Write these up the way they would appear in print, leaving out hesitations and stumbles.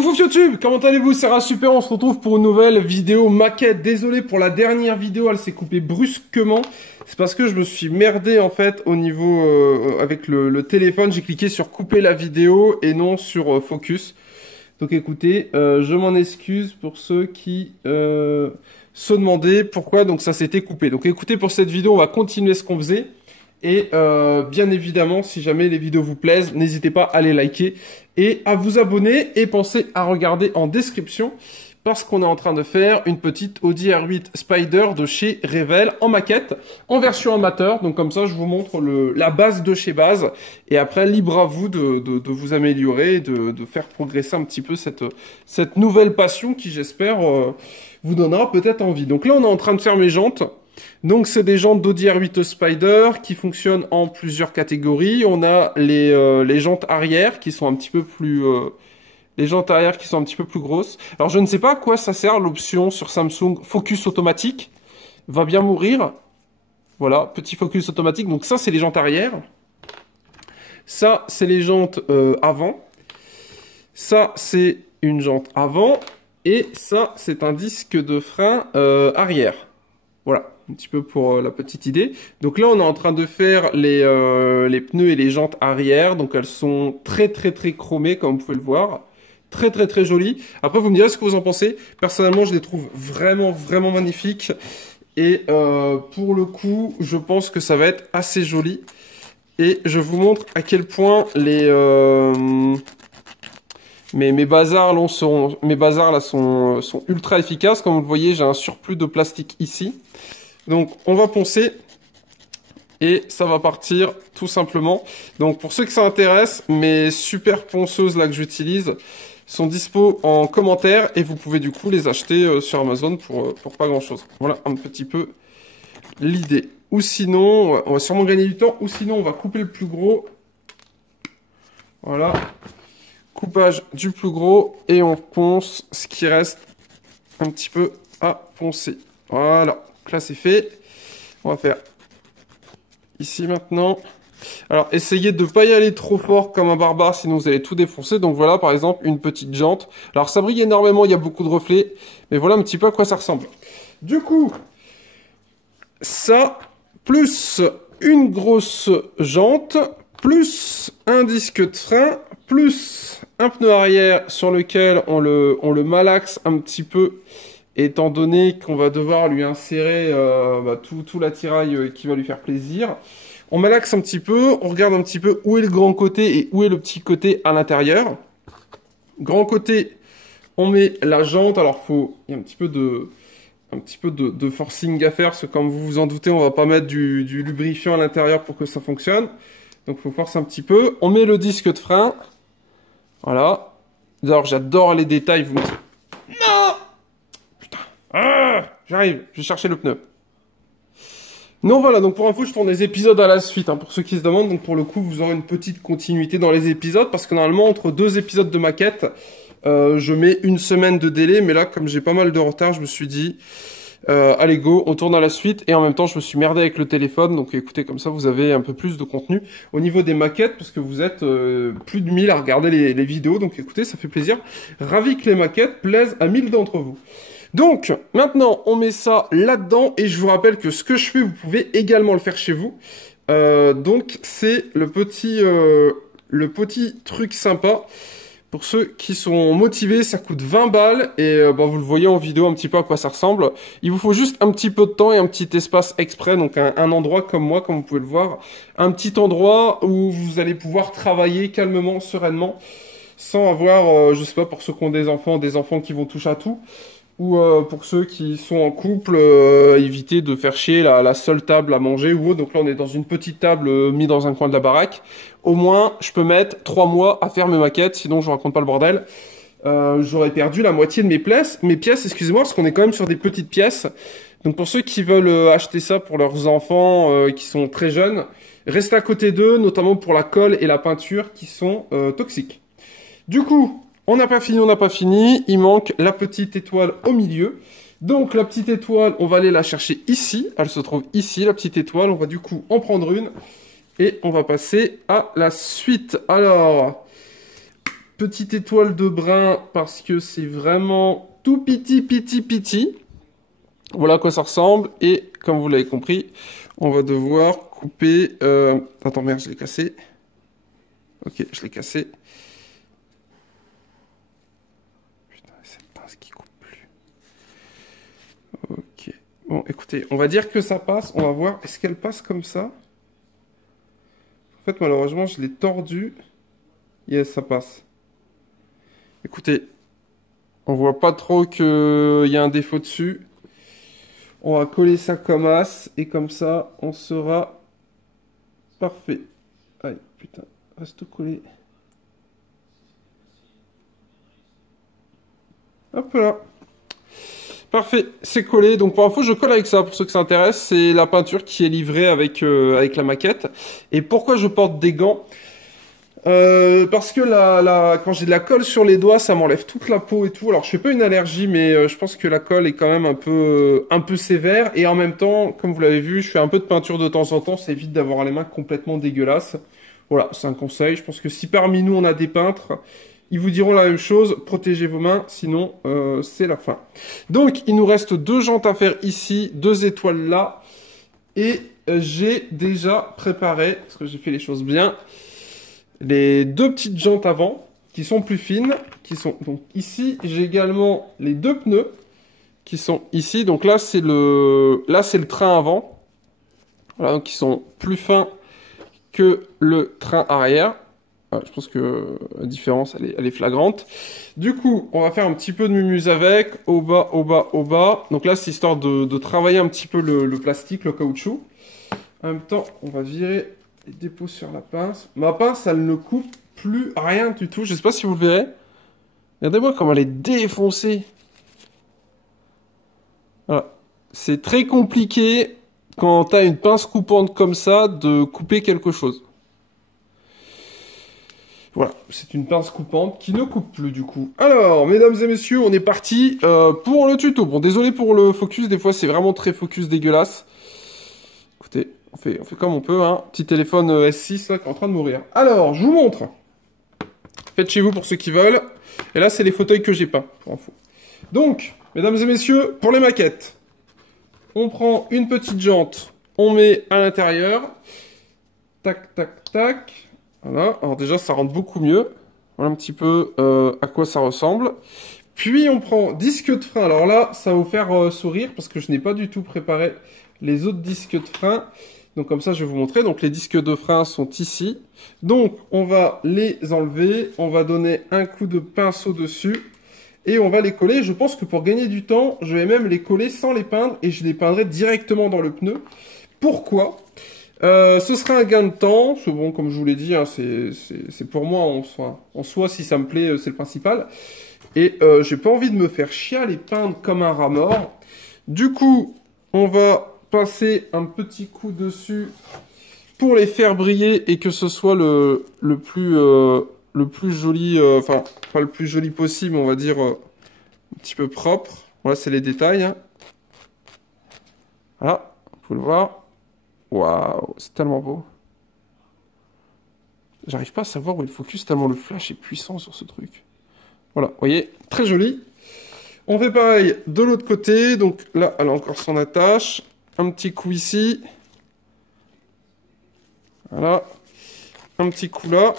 Pouf YouTube, comment allez-vous? C'est Super, on se retrouve pour une nouvelle vidéo maquette. Désolé pour la dernière vidéo, elle s'est coupée brusquement. C'est parce que je me suis merdé en fait au niveau avec le téléphone. J'ai cliqué sur couper la vidéo et non sur focus. Donc écoutez, je m'en excuse pour ceux qui se demandaient pourquoi donc ça s'était coupé. Donc écoutez, pour cette vidéo, on va continuer ce qu'on faisait. Et bien évidemment, si jamais les vidéos vous plaisent, n'hésitez pas à les liker et à vous abonner. Et pensez à regarder en description parce qu'on est en train de faire une petite Audi R8 Spider de chez Revell en maquette, en version amateur. Donc comme ça, je vous montre la base de chez base. Et après, libre à vous de vous améliorer, de faire progresser un petit peu cette nouvelle passion qui, j'espère, vous donnera peut-être envie. Donc là, on est en train de faire mes jantes. Donc c'est des jantes d'Audi R8 Spider qui fonctionnent en plusieurs catégories. On a les jantes arrière qui sont un petit peu plus grosses. Alors je ne sais pas à quoi ça sert l'option sur Samsung focus automatique. Va bien mourir. Voilà, petit focus automatique. Donc ça c'est les jantes arrière. Ça c'est les jantes avant. Ça c'est une jante avant et ça c'est un disque de frein arrière. Voilà, un petit peu pour la petite idée. Donc là, on est en train de faire les pneus et les jantes arrière. Donc elles sont très chromées, comme vous pouvez le voir. Très jolies. Après, vous me direz ce que vous en pensez. Personnellement, je les trouve vraiment magnifiques. Et pour le coup, je pense que ça va être assez joli. Et je vous montre à quel point mes bazars là sont ultra efficaces. Comme vous le voyez, j'ai un surplus de plastique ici. Donc on va poncer et ça va partir tout simplement. Donc pour ceux que ça intéresse, mes super ponceuses là que j'utilise sont dispo en commentaire et vous pouvez du coup les acheter sur Amazon pour pas grand chose. Voilà un petit peu l'idée. Ou sinon, on va sûrement gagner du temps, ou sinon on va couper le plus gros. Voilà. Coupage du plus gros et on ponce ce qui reste un petit peu à poncer. Voilà, donc là c'est fait. On va faire ici maintenant. Alors essayez de ne pas y aller trop fort comme un barbare, sinon vous allez tout défoncer. Donc voilà par exemple une petite jante. Alors ça brille énormément, il y a beaucoup de reflets, mais voilà un petit peu à quoi ça ressemble. Du coup, ça, plus une grosse jante, plus un disque de frein, plus un pneu arrière sur lequel on le malaxe un petit peu, étant donné qu'on va devoir lui insérer tout l'attirail qui va lui faire plaisir. On malaxe un petit peu, on regarde un petit peu où est le grand côté et où est le petit côté à l'intérieur. Grand côté, on met la jante. Alors il y a un petit peu de forcing à faire, parce que comme vous vous en doutez, on va pas mettre du lubrifiant à l'intérieur pour que ça fonctionne. Donc il faut forcer un petit peu. On met le disque de frein. Voilà. D'ailleurs, j'adore les détails. Vous me dites... Non! Putain. Ah, j'arrive. Je vais chercher le pneu. Non, voilà. Donc, pour info, je tourne les épisodes à la suite. Hein, pour ceux qui se demandent. Donc, pour le coup, vous aurez une petite continuité dans les épisodes. Parce que normalement, entre deux épisodes de maquette, je mets une semaine de délai. Mais là, comme j'ai pas mal de retard, je me suis dit... allez go, on tourne à la suite. Et en même temps, je me suis merdé avec le téléphone. Donc écoutez, comme ça, vous avez un peu plus de contenu au niveau des maquettes, parce que vous êtes plus de 1000 à regarder les vidéos. Donc écoutez, ça fait plaisir. Ravi que les maquettes plaisent à 1000 d'entre vous. Donc maintenant, on met ça là-dedans. Et je vous rappelle que ce que je fais, vous pouvez également le faire chez vous. Donc c'est le petit truc sympa. Pour ceux qui sont motivés, ça coûte 20 balles et vous le voyez en vidéo un petit peu à quoi ça ressemble. Il vous faut juste un petit peu de temps et un petit espace exprès, donc un endroit comme moi, comme vous pouvez le voir. Un petit endroit où vous allez pouvoir travailler calmement, sereinement, sans avoir, je sais pas, pour ceux qui ont des enfants qui vont toucher à tout. Ou pour ceux qui sont en couple, éviter de faire chier la seule table à manger ou autre. Donc là, on est dans une petite table mise dans un coin de la baraque. Au moins, je peux mettre 3 mois à faire mes maquettes, sinon je raconte pas le bordel. J'aurais perdu la moitié de mes pièces, excusez-moi, parce qu'on est quand même sur des petites pièces. Donc pour ceux qui veulent acheter ça pour leurs enfants qui sont très jeunes, restez à côté d'eux, notamment pour la colle et la peinture qui sont toxiques. Du coup... on n'a pas fini, il manque la petite étoile au milieu. Donc la petite étoile, on va aller la chercher ici, elle se trouve ici, la petite étoile, on va du coup en prendre une. Et on va passer à la suite. Alors, petite étoile de brun parce que c'est vraiment tout petit. Voilà à quoi ça ressemble. Et comme vous l'avez compris, on va devoir couper... Attends, merde, je l'ai cassé. Ok, je l'ai cassé. Putain, cette pince qui coupe plus. Ok. Bon, écoutez, on va dire que ça passe. On va voir. Est-ce qu'elle passe comme ça? En fait, malheureusement, je l'ai tordu. Yes, ça passe. Écoutez, on voit pas trop qu'il y a un défaut dessus. On va coller ça comme as. Et comme ça, on sera parfait. Aïe, putain. Reste collé. Hop là. Parfait, c'est collé. Donc pour info, je colle avec ça. Pour ceux que ça intéresse, c'est la peinture qui est livrée avec la maquette. Et pourquoi je porte des gants? Parce que quand j'ai de la colle sur les doigts, ça m'enlève toute la peau et tout. Alors je fais pas une allergie, mais je pense que la colle est quand même un peu sévère. Et en même temps, comme vous l'avez vu, je fais un peu de peinture de temps en temps. Ça évite d'avoir les mains complètement dégueulasses. Voilà, c'est un conseil. Je pense que si parmi nous on a des peintres, ils vous diront la même chose. Protégez vos mains, sinon c'est la fin. Donc il nous reste 2 jantes à faire ici, 2 étoiles là. Et j'ai déjà préparé, parce que j'ai fait les choses bien, les 2 petites jantes avant, qui sont plus fines, qui sont donc ici. J'ai également les 2 pneus, qui sont ici. Donc là, c'est le train avant. Voilà, donc ils sont plus fins que le train arrière. Voilà, je pense que la différence, elle est flagrante. Du coup, on va faire un petit peu de mumuse avec, au bas, au bas, au bas. Donc là, c'est histoire de travailler un petit peu le plastique, le caoutchouc. En même temps, on va virer les dépôts sur la pince. Ma pince, elle ne coupe plus rien du tout. Je sais pas si vous le verrez. Regardez-moi comment elle est défoncée. Voilà. C'est très compliqué quand tu as une pince coupante comme ça de couper quelque chose. Voilà, c'est une pince coupante qui ne coupe plus du coup. Alors, mesdames et messieurs, on est parti pour le tuto. Bon, désolé pour le focus, des fois c'est vraiment très focus dégueulasse. Écoutez, on fait comme on peut, hein. Petit téléphone S6 là, qui est en train de mourir. Alors, je vous montre. Faites chez vous pour ceux qui veulent. Et là, c'est les fauteuils que j'ai peints, pour info. Donc, mesdames et messieurs, pour les maquettes, on prend une petite jante, on met à l'intérieur. Tac, tac, tac. Voilà, alors déjà ça rentre beaucoup mieux. Voilà un petit peu à quoi ça ressemble. Puis on prend disque de frein. Alors là, ça va vous faire sourire parce que je n'ai pas du tout préparé les autres disques de frein. Donc comme ça, je vais vous montrer. Donc les disques de frein sont ici. Donc on va les enlever. On va donner un coup de pinceau dessus. Et on va les coller. Je pense que pour gagner du temps, je vais même les coller sans les peindre. Et je les peindrai directement dans le pneu. Pourquoi ? Ce sera un gain de temps, c'est bon, comme je vous l'ai dit, hein, c'est pour moi en soi, si ça me plaît, c'est le principal. Et j'ai pas envie de me faire chialer peindre comme un rat mort. Du coup, on va passer un petit coup dessus pour les faire briller et que ce soit le plus joli, enfin pas le plus joli possible, on va dire un petit peu propre. Voilà, c'est les détails. Hein. Voilà, vous pouvez le voir. Waouh, c'est tellement beau. J'arrive pas à savoir où est le focus, tellement le flash est puissant sur ce truc. Voilà, vous voyez, très joli. On fait pareil de l'autre côté. Donc là, elle a encore son attache. Un petit coup ici. Voilà. Un petit coup là.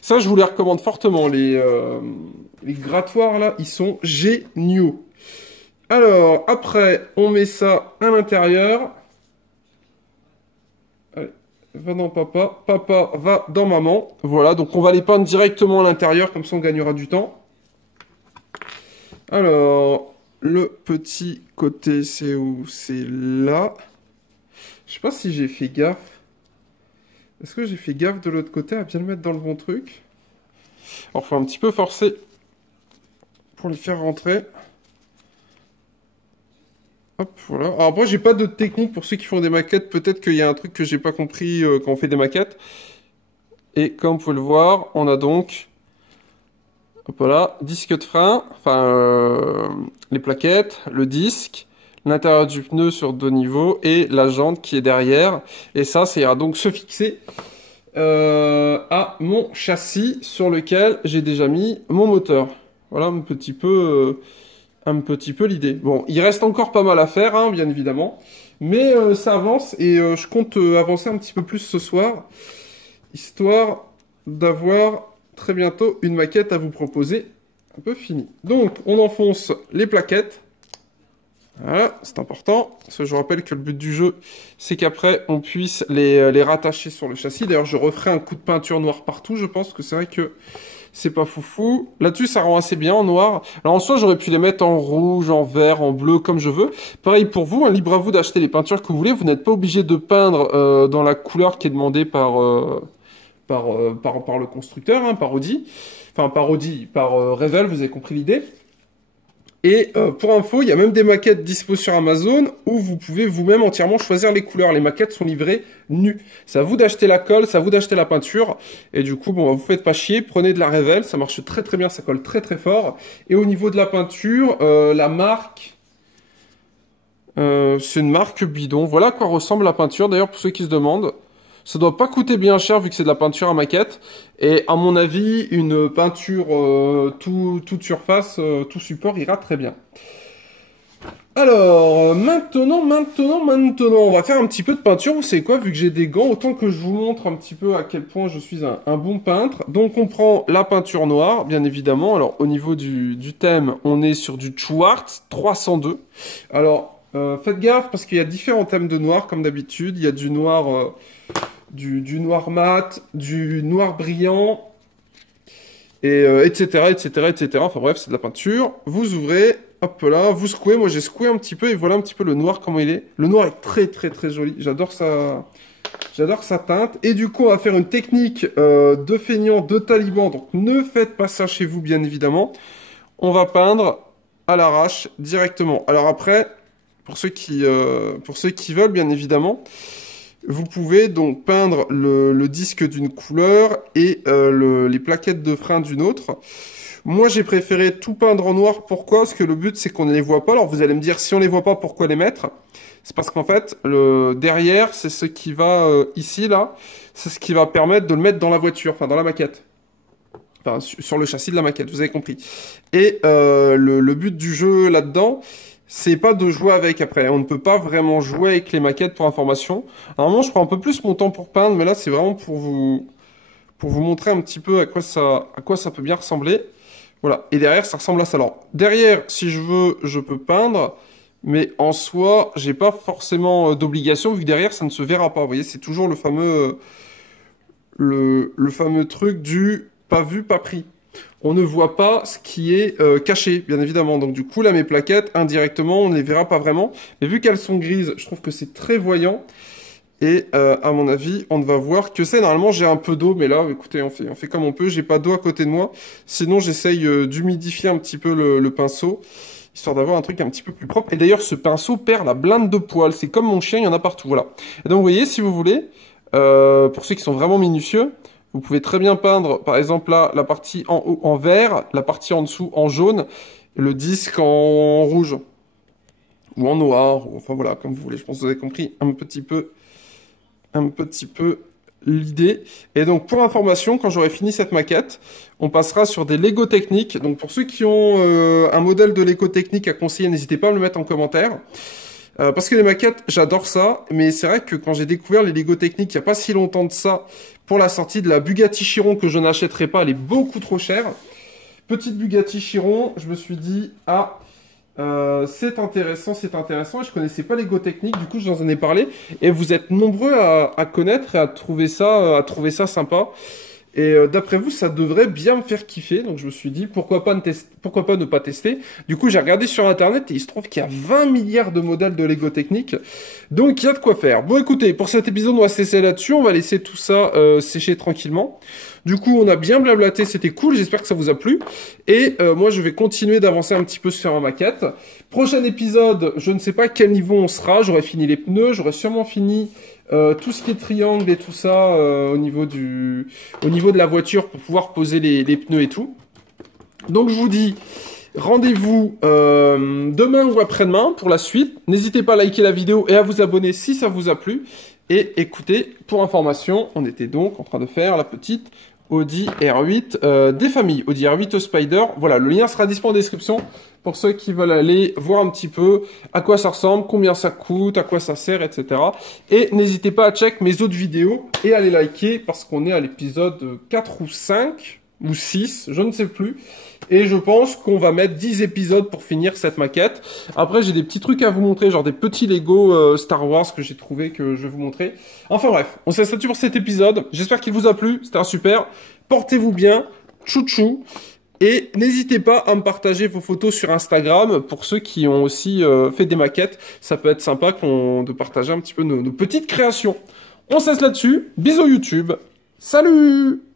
Ça, je vous les recommande fortement. Les grattoirs là, ils sont géniaux. Alors, après, on met ça à l'intérieur. Allez, va dans papa. Papa va dans maman. Voilà, donc on va les peindre directement à l'intérieur, comme ça on gagnera du temps. Alors, le petit côté, c'est où? C'est là. Je sais pas si j'ai fait gaffe. Est-ce que j'ai fait gaffe de l'autre côté à bien le mettre dans le bon truc? Alors, faut un petit peu forcer pour les faire rentrer. Hop, voilà. Alors après, j'ai pas d'autres techniques pour ceux qui font des maquettes. Peut-être qu'il y a un truc que j'ai pas compris quand on fait des maquettes. Et comme vous pouvez le voir, on a donc, hop là, disque de frein, enfin les plaquettes, le disque, l'intérieur du pneu sur 2 niveaux et la jante qui est derrière. Et ça ira donc se fixer à mon châssis sur lequel j'ai déjà mis mon moteur. Voilà un petit peu l'idée. Bon, il reste encore pas mal à faire, hein, bien évidemment, mais ça avance et je compte avancer un petit peu plus ce soir, histoire d'avoir très bientôt une maquette à vous proposer un peu finie. Donc, on enfonce les plaquettes. Voilà, c'est important, parce que je rappelle que le but du jeu, c'est qu'après, on puisse les rattacher sur le châssis. D'ailleurs, je referai un coup de peinture noire partout, je pense que c'est vrai que c'est pas foufou. Là-dessus, ça rend assez bien en noir. Alors, en soi, j'aurais pu les mettre en rouge, en vert, en bleu, comme je veux. Pareil pour vous, hein, libre à vous d'acheter les peintures que vous voulez. Vous n'êtes pas obligé de peindre dans la couleur qui est demandée par le constructeur, hein, par Audi. Enfin, par Audi, par Revell, vous avez compris l'idée. Et pour info, il y a même des maquettes dispo sur Amazon où vous pouvez vous-même entièrement choisir les couleurs. Les maquettes sont livrées nues. C'est à vous d'acheter la colle, c'est à vous d'acheter la peinture. Et du coup, bon, vous faites pas chier, prenez de la Revell, ça marche très très bien, ça colle très très fort. Et au niveau de la peinture, la marque, c'est une marque bidon. Voilà à quoi ressemble la peinture. D'ailleurs, pour ceux qui se demandent, ça doit pas coûter bien cher vu que c'est de la peinture à maquette. Et à mon avis, une peinture toute surface, tout support ira très bien. Alors, maintenant, on va faire un petit peu de peinture. Vous savez quoi, vu que j'ai des gants, autant que je vous montre un petit peu à quel point je suis un bon peintre. Donc, on prend la peinture noire, bien évidemment. Alors, au niveau du thème, on est sur du Schwarz 302. Alors, faites gaffe parce qu'il y a différents thèmes de noir, comme d'habitude. Il y a du noir... Du noir mat, du noir brillant, et etc., etc., etc. Enfin bref, c'est de la peinture. Vous ouvrez, hop là, vous secouez. Moi, j'ai secoué un petit peu, et voilà un petit peu le noir, comment il est. Le noir est très, très, très joli. J'adore sa teinte. Et du coup, on va faire une technique de feignant, de taliban. Donc, ne faites pas ça chez vous, bien évidemment. On va peindre à l'arrache, directement. Alors après, pour ceux qui veulent, bien évidemment... Vous pouvez donc peindre le disque d'une couleur et les plaquettes de frein d'une autre. Moi, j'ai préféré tout peindre en noir. Pourquoi? Parce que le but, c'est qu'on ne les voit pas. Alors, vous allez me dire, si on les voit pas, pourquoi les mettre? C'est parce qu'en fait, derrière, c'est ce qui va ici, là. C'est ce qui va permettre de le mettre dans la voiture, enfin, dans la maquette. Enfin, sur le châssis de la maquette, vous avez compris. Et le but du jeu là-dedans... c'est pas de jouer avec après. On ne peut pas vraiment jouer avec les maquettes pour information. Normalement, je prends un peu plus mon temps pour peindre, mais là, c'est vraiment pour vous montrer un petit peu à quoi ça peut bien ressembler. Voilà. Et derrière, ça ressemble à ça. Alors, derrière, si je veux, je peux peindre, mais en soi, j'ai pas forcément d'obligation, vu que derrière, ça ne se verra pas. Vous voyez, c'est toujours le fameux truc du pas vu, pas pris. On ne voit pas ce qui est caché, bien évidemment. Donc du coup, là, mes plaquettes, indirectement, on ne les verra pas vraiment. Mais vu qu'elles sont grises, je trouve que c'est très voyant. Et à mon avis, on ne va voir que c'est. Normalement, j'ai un peu d'eau, mais là, écoutez, on fait comme on peut. J'ai pas d'eau à côté de moi. Sinon, j'essaye d'humidifier un petit peu le pinceau, histoire d'avoir un truc un petit peu plus propre. Et d'ailleurs, ce pinceau perd la blinde de poils. C'est comme mon chien, il y en a partout. Voilà. Et donc, vous voyez, si vous voulez, pour ceux qui sont vraiment minutieux, vous pouvez très bien peindre, par exemple là, la partie en haut en vert, la partie en dessous en jaune, le disque en rouge. Ou en noir, ou, enfin voilà, comme vous voulez. Je pense que vous avez compris un petit peu l'idée. Et donc, pour information, quand j'aurai fini cette maquette, on passera sur des Lego techniques. Donc, pour ceux qui ont un modèle de Lego technique à conseiller, n'hésitez pas à me le mettre en commentaire. Parce que les maquettes, j'adore ça, mais c'est vrai que quand j'ai découvert les Lego techniques il n'y a pas si longtemps de ça, pour la sortie de la Bugatti Chiron que je n'achèterai pas, elle est beaucoup trop chère. Petite Bugatti Chiron, je me suis dit, c'est intéressant, et je connaissais pas Lego techniques, du coup je vous en ai parlé, et vous êtes nombreux à connaître et à trouver ça sympa. Et d'après vous, ça devrait bien me faire kiffer. Donc je me suis dit, pourquoi pas ne pas tester. Du coup, j'ai regardé sur Internet et il se trouve qu'il y a 20 milliards de modèles de Lego Technique. Donc il y a de quoi faire. Bon, écoutez, pour cet épisode, on va se laisser là-dessus. On va laisser tout ça sécher tranquillement. Du coup, on a bien blablaté. C'était cool. J'espère que ça vous a plu. Et moi, je vais continuer d'avancer un petit peu sur ma maquette. Prochain épisode, je ne sais pas quel niveau on sera. J'aurai fini les pneus. J'aurai sûrement fini... tout ce qui est triangle et tout ça au niveau de la voiture pour pouvoir poser les pneus et tout. Donc je vous dis rendez-vous demain ou après-demain pour la suite. N'hésitez pas à liker la vidéo et à vous abonner si ça vous a plu. Et écoutez, pour information, on était donc en train de faire la petite Audi R8 des familles, Audi R8 Spider. Voilà, le lien sera disponible en description pour ceux qui veulent aller voir un petit peu à quoi ça ressemble, combien ça coûte, à quoi ça sert, etc. Et n'hésitez pas à check mes autres vidéos et à les liker parce qu'on est à l'épisode 4 ou 5 ou 6, je ne sais plus. Et je pense qu'on va mettre 10 épisodes pour finir cette maquette. Après, j'ai des petits trucs à vous montrer, genre des petits Lego Star Wars que j'ai trouvé que je vais vous montrer. Enfin bref, on se laisse là-dessus pour cet épisode. J'espère qu'il vous a plu, c'était un super. Portez-vous bien, tchou-tchou. Et n'hésitez pas à me partager vos photos sur Instagram pour ceux qui ont aussi fait des maquettes. Ça peut être sympa de partager un petit peu nos petites créations. On se laisse là-dessus. Bisous YouTube. Salut!